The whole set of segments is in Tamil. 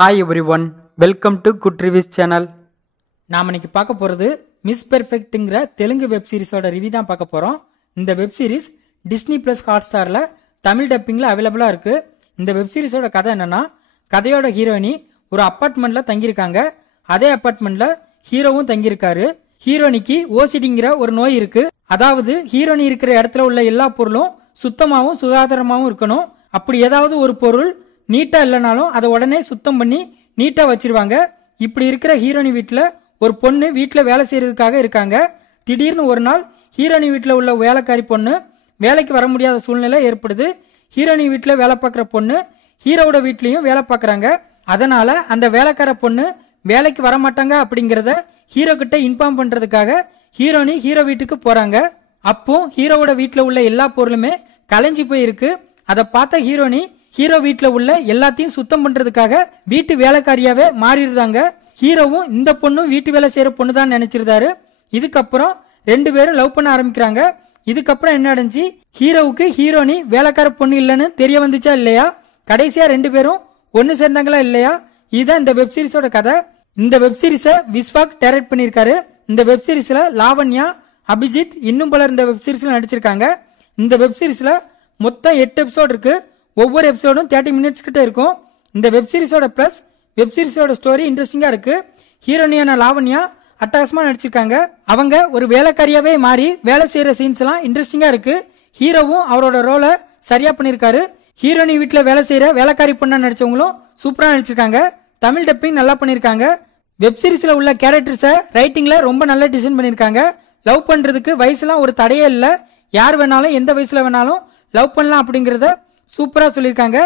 Hi everyone, welcome to Good Reviews channel. நாம இன்னைக்கு பார்க்க போறது மிஸ் பெர்ஃபெக்ட்ங்கற தெலுங்கு வெப் சீரிஸோட ரிவ்யூ தான் பார்க்க போறோம். இந்த வெப் சீரிஸ் டிஸ்னி பிளஸ் ஹாட்ஸ்டார்ல தமிழ் டப்பிங்ல அவைலபிளா இருக்கு. இந்த வெப் சீரிஸோட கதை என்னன்னா, கதையோட ஹீரோயினி ஒரு அபார்ட்மெண்ட்ல தங்கியிருக்காங்க. அதே அபார்ட்மெண்ட்ல ஹீரோவும் தங்கியிருக்காரு. ஹீரோனிக்கு ஓசிடிங்கிற ஒரு நோய் இருக்கு. அதாவது ஹீரோனி இருக்கிற இடத்துல உள்ள எல்லா பொருளும் சுத்தமாவும் சுகாதாரமாவும் இருக்கணும். அப்படி ஏதாவது ஒரு பொருள் நீட்டா இல்லைனாலும் அதை உடனே சுத்தம் பண்ணி நீட்டா வச்சிருவாங்க. இப்படி இருக்கிற ஹீரோனி வீட்டுல ஒரு பொண்ணு வீட்டுல வேலை செய்யறதுக்காக இருக்காங்க. திடீர்னு ஒரு நாள் ஹீரோனி வீட்டுல உள்ள வேலைக்காரி பொண்ணு வேலைக்கு வர முடியாத சூழ்நிலை ஏற்படுது. ஹீரோனி வீட்டுல வேலை பார்க்குற பொண்ணு ஹீரோவோட வீட்லயும் வேலை பார்க்கறாங்க. அதனால அந்த வேலைக்கார பொண்ணு வேலைக்கு வர மாட்டாங்க அப்படிங்கறத ஹீரோ கிட்ட இன்ஃபார்ம் பண்றதுக்காக ஹீரோனி ஹீரோ வீட்டுக்கு போறாங்க. அப்போ ஹீரோவோட வீட்டுல உள்ள எல்லா பொருளுமே கலைஞ்சு போயிருக்கு. அதை பார்த்த ஹீரோனி ஹீரோ வீட்டுல உள்ள எல்லாத்தையும் சுத்தம் பண்றதுக்காக வீட்டு வேலைக்காரியாவே மாறிடுறாங்க. ஹீரோவும் இந்த பொண்ணும் வீட்டு வேலை செய்யற பொண்ணு தான் நினைச்சிருந்தாரு. இதுக்கப்புறம் ரெண்டு பேரும் லவ் பண்ண ஆரம்பிக்கிறாங்க. இதுக்கப்புறம் என்ன நடந்துச்சு, ஹீரோவுக்கு ஹீரோனி வேலைக்கார பொண்ணு இல்லைன்னு தெரிய வந்துச்சா இல்லையா, கடைசியா ரெண்டு பேரும் ஒன்னு சேர்ந்தாங்களா இல்லையா, இதுதான் இந்த வெப் சீரிஸோட கதை. இந்த வெப் சீரிஸ விஸ்வாக் டைரக்ட் பண்ணிருக்காரு. இந்த வெப் சீரிஸ்ல லாவண்யா, அபிஜித் இன்னும் பலர் இந்த வெப் சீரிஸ்ல நடிச்சிருக்காங்க. இந்த வெப் சீரிஸ்ல மொத்தம் 8 எபிசோட் இருக்கு. ஒவ்வொரு எபிசோடும் 30 மினிட்ஸ் கிட்ட இருக்கும். இந்த வெப் சீரிஸோட பிளஸ் வெப் சீரிஸோட ஸ்டோரி இன்ட்ரெஸ்டிங்கா இருக்கு. ஹீரோனியான லாவண்யா அட்டகாசமா நடிச்சிருக்காங்க. அவங்க ஒரு வேலைக்காரியாவே மாறி வேலை செய்யற சீன்ஸ் எல்லாம் இன்ட்ரெஸ்டிங்கா இருக்கு. ஹீரோவும் அவரோட ரோலை சரியா பண்ணிருக்காரு. ஹீரோனி வீட்டுல வேலை செய்யற வேலைக்காரி பொண்ணா நடிச்சவங்களும் சூப்பரா நடிச்சிருக்காங்க. தமிழ் டப்பிங் நல்லா பண்ணிருக்காங்க. வெப் சீரிஸ்ல உள்ள கேரக்டர்ஸ ரைட்டிங்ல ரொம்ப நல்லா டிசைன் பண்ணிருக்காங்க. லவ் பண்றதுக்கு வயசுலாம் ஒரு தடையே இல்ல. யார் வேணாலும் எந்த வயசுல வேணாலும் லவ் பண்ணலாம் அப்படிங்கறத சூப்பரா சொல்லிருக்காங்க.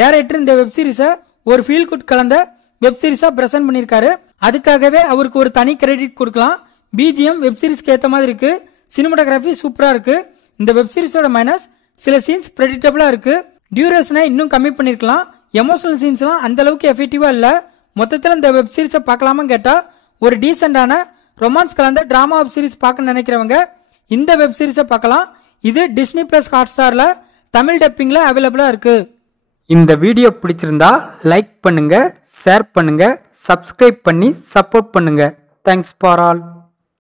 டைரக்டர் இந்த வெப் சீரிஸ ஒரு ஃபீல் குட் கலந்த வெப் சீரிஸா பிரசன்ட் பண்ணிருக்காரு. அதுக்காகவே அவருக்கு ஒரு தனி கிரெடிட் கொடுக்கலாம். பிஜிஎம் வெப் சீரிஸ்க்கு ஏத்த மாதிரி இருக்கு. சினிமாட்டோகிராஃபி சூப்பரா இருக்கு. இந்த வெப் சீரிஸோட மைனஸ் சில சீன்ஸ் பிரெடிக்டபிளா இருக்கு. டியூரேஷனை இன்னும் கம்மி பண்ணிருக்கலாம். எமோஷனல் சீன்ஸ் எல்லாம் அந்த அளவுக்கு எஃபெக்டிவா இல்ல. மொத்தத்துல இந்த வெப் சீரிஸை பார்க்கலாமா கேட்டா, ஒரு டீசென்டான ரொமான்ஸ் கலந்த டிராமா வெப் சீரிஸ் பார்க்க நினைக்கிறவங்க இந்த வெப் சீரிஸை பார்க்கலாம். இது டிஸ்னி பிளஸ் ஹாட்ஸ்டார்ல தமிழ் டப்பிங்ல அவைலபிளா இருக்கு. இந்த வீடியோ பிடிச்சிருந்தா லைக் பண்ணுங்க, ஷேர் பண்ணுங்க, சப்ஸ்கிரைப் பண்ணி சப்போர்ட் பண்ணுங்க. Thanks for all.